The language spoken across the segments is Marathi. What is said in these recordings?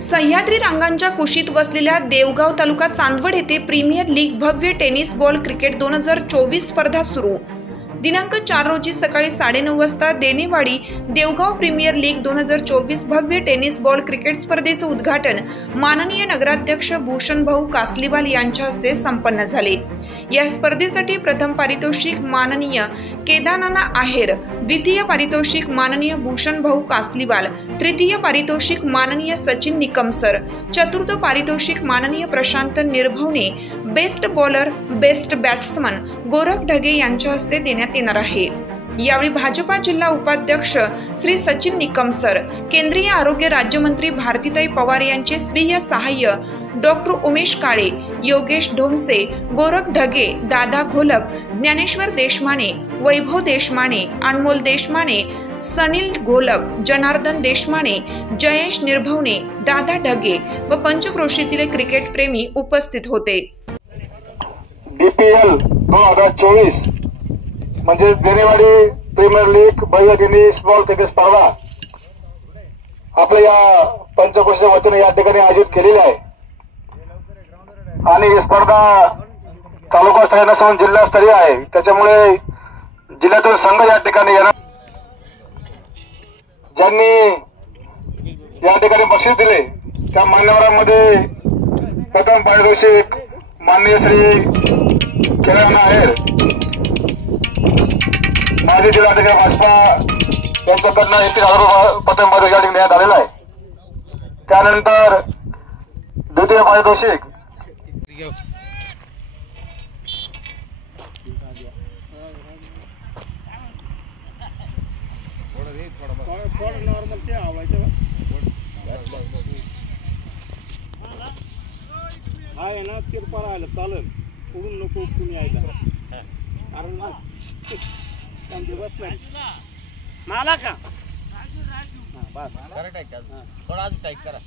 सह्याद्री रांगांच्या कुशीत वसलेल्या देवगाव तालुका चांदवड येथे प्रीमियर लीग भव्य टेनिस बॉल क्रिकेट 2024 स्पर्धा सुरू। दिनांक 4 रोजी सकाळी 9:30 वाजता देनेवाडी देवगाव प्रीमियर लीग 2024 भव्य टेनिस बॉल क्रिकेट स्पर्धेचे उद्घाटन माननीय नगराध्यक्ष भूषणभाऊ कासलीवाल यांच्या हस्ते संपन्न झाले। या स्पर्धेसाठी प्रथम पारितोषिक माननीय केदारनाथ आहेर, द्वितीय पारितोषिक माननीय भूषणभाऊ कासलीवाल, तृतीय पारितोषिक माननीय सचिन निकमसर, चतुर्थ पारितोषिक माननीय Prashant Nirbhavane, best bowler best batsman Gorakh Dhage यांच्या हस्ते देण्यात येणार आहे। यावेळी भाजपा जिल्हा उपाध्यक्ष श्री सचिन निकमसर, केंद्रीय आरोग्य राज्यमंत्री भारतीताई पवार यांचे स्वीय सहाय्य डॉक्टर उमेश काळे, योगेश ढोमसे, गोरख ढगे, दादा घोलप, ज्ञानेश्वर देशमाने, वैभव देशमाने, अनमोल देशमाने, सनील घोलप, जनार्दन देशमाने, जयेश निर्भवने, दादा ढगे व पंचक्रोशीतील क्रिकेट प्रेमी उपस्थित होते। DPL 2024 म्हणजे देनेवाडी प्रीमियर लीग भव्य टेनिस बॉल क्रिकेट स्पर्धा आपल्या या पंचक्रोशीच्या वतीने या ठिकाणी आयोजित केलेली आहे आणि ही स्पर्धा तालुकास्तरीय नसून जिल्हास्तरीय आहे। त्याच्यामुळे जिल्ह्यातून संघ या ठिकाणी येणार। ज्यांनी या ठिकाणी बक्षीस दिले त्या मान्यवरांमध्ये प्रथम पारितोषिक माननीय श्री केदारनाथ आहेर, माजी जिल्हाधिकारी भाजपा यांच्याकडनं 31,000 रुपये प्रथम पारितोषिक या ठिकाणी देण्यात आलेला आहे। त्यानंतर द्वितीय पारितोषिक चालेल उडून नको तुम्ही यायला कारण मला का बस करेक्ट आहे का थोडा आधी टाईप करा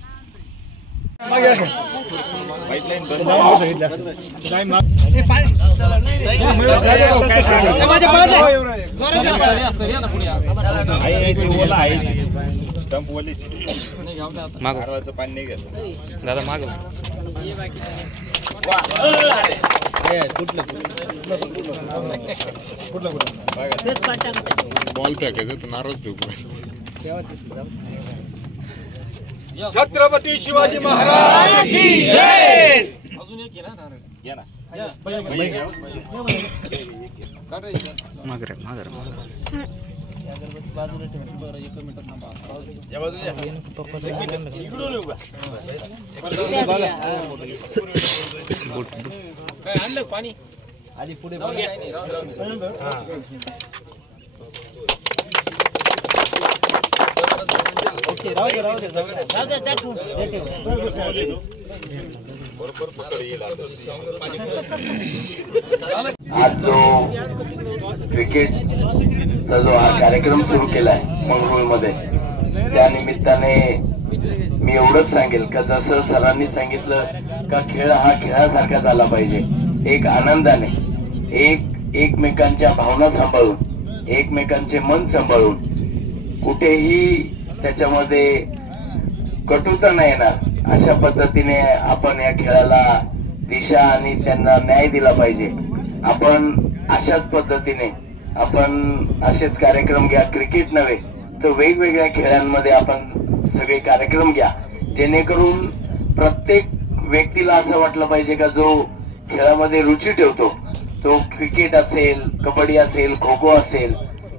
पाईपलाईन बंद सांगितलं असं नाही हे पाणी माझ्या पळत आहे सरी ना पुढे आहे ते ओला आहे स्टंप ओलीची नाही गाव आता मागवाचं पाणी नाही घेत दादा माग बॉल फेकायचं तर नाराज फेकू। छत्रपती शिवाजी महाराज की जय। अजून एक आहे ना घ्या ना मागर बाजूला ठेवून बरं 1 मिनिट थांबा या बाजूला इकडून येऊ का काय आणलं पाणी आधी पुढे ओके राहू दे बरोबर पकड येईल आज जो क्रिकेटचा जो हा कार्यक्रम सुरू केलाय मंगरुळमध्ये त्या निमित्ताने मी एवढंच सांगेल का जसं सरांनी सांगितलं का खेळ हा खेळासारखा झाला पाहिजे, एक आनंदाने एकमेकांच्या भावना सांभाळून एकमेकांचे मन सांभाळून कुठेही त्याच्यामध्ये कटुता नाही येणार अशा पद्धतीने आपण या खेळाला दिशा आणि त्यांना न्याय दिला पाहिजे। आपण अशाच पद्धतीने आपण असेच कार्यक्रम घ्या, क्रिकेट नव्हे तर वेगवेगळ्या खेळांमध्ये आपण सगळे कार्यक्रम घ्या जेणेकरून प्रत्येक व्यक्तीला असं वाटलं पाहिजे का जो खेळामध्ये रुची ठेवतो तो क्रिकेट असेल, कबड्डी असेल, खो खो असेल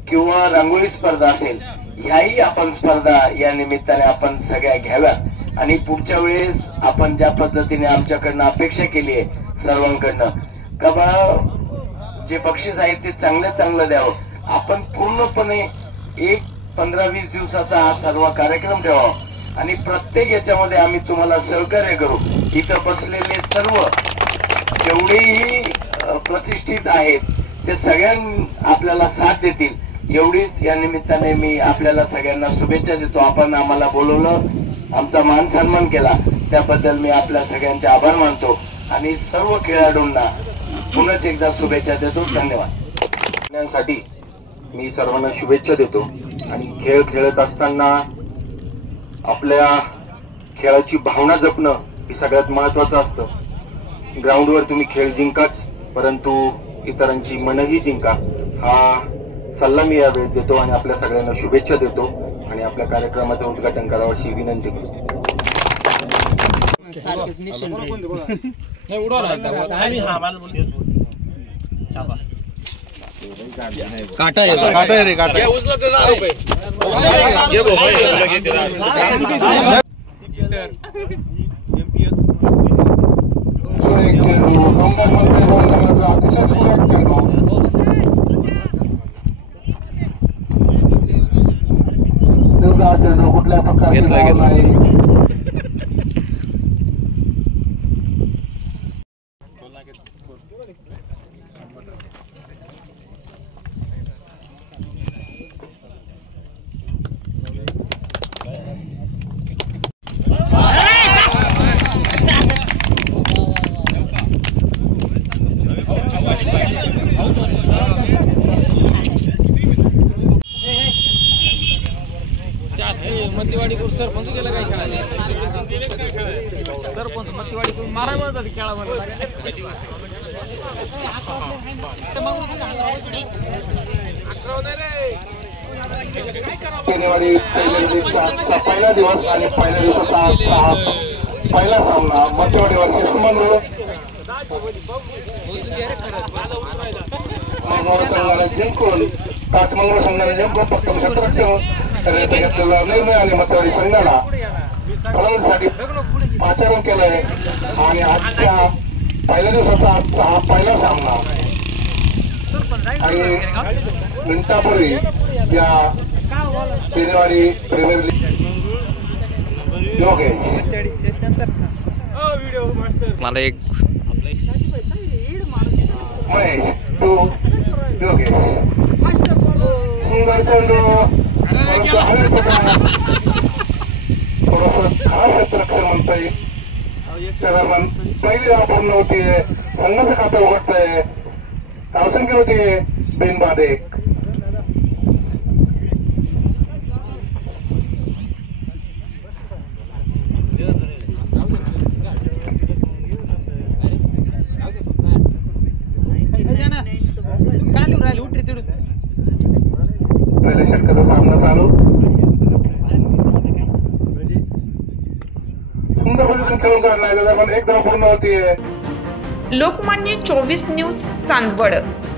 किंवा रांगोळी स्पर्धा असेल ह्याही आपण स्पर्धा या निमित्ताने आपण सगळ्या घ्याव्यात आणि पुढच्या वेळेस आपण ज्या पद्धतीने आमच्याकडनं अपेक्षा केली आहे सर्वांकडनं का बा जे बक्षीस आहे ते चांगलं द्यावं। आपण पूर्णपणे 15-20 दिवसाचा हा सर्व कार्यक्रम ठेवावा आणि प्रत्येक याच्यामध्ये आम्ही तुम्हाला सहकार्य करू। इथं बसलेले सर्व जेवढेही प्रतिष्ठित आहेत ते सगळ्यांना आपल्याला साथ देतील एवढीच या निमित्ताने मी आपल्याला सगळ्यांना शुभेच्छा देतो। आपण आम्हाला बोलवलं, आमचा मान सन्मान केला त्याबद्दल मी आपल्या सगळ्यांचे आभार मानतो आणि सर्व खेळाडूंना पुन्हा एकदा शुभेच्छा देतो। धन्यवाद। मी सर्वांना शुभेच्छा देतो आणि खेळ खेळत असताना आपल्या खेळाची भावना जपणं हे सगळ्यात महत्वाचं असतं. ग्राउंडवर तुम्ही खेळ जिंकाच, परंतु इतरांची मनही जिंका, हा सल्ला मी यावेळेस देतो आणि आपल्या सगळ्यांना शुभेच्छा देतो आणि आपल्या कार्यक्रमाचं उद्घाटन करावं अशी विनंती करतो. कुठल्या प्रकारची मतीवाडी सरपंच गेला काय खेळायला, सरपंच मतीवाडी मारा म्हणतात खेळामध्ये. पहिला दिवस आणि पहिल्या दिवसाचा पहिला सामना मध्यवाडीवरचे सुमन संघाने जिंकून ताटमंगळ संघाने जिंकून फक्त 17 घेतलेला निर्णय आणि मध्यवाडी संघाला स्पर्धेसाठी पाचारण केलंय. आणि आजच्या पहिल्या दिवसाचा आजचा हा पहिला सामना आणि मिनिटापूर्वी या देनेवाडी प्रीमियर लीग योगेश मला एक महेश टू योगेश सुंदर चेंडू थोडस खास क्षेत्ररक्षण म्हणता येईल. त्या दरम्यान पहिली अपूर्ण होतीये, संघाचं खातं उघडतंय, धावसंख्या होतीये बिनबाद 1. पहिल्या षटकाचा सामना चालू, सुंदर पद्धतीने खेळून काढलाय. त्या दरम्यान एक धाव पूर्ण होतीये. लोकमान्य 24 न्यूज चांदवड.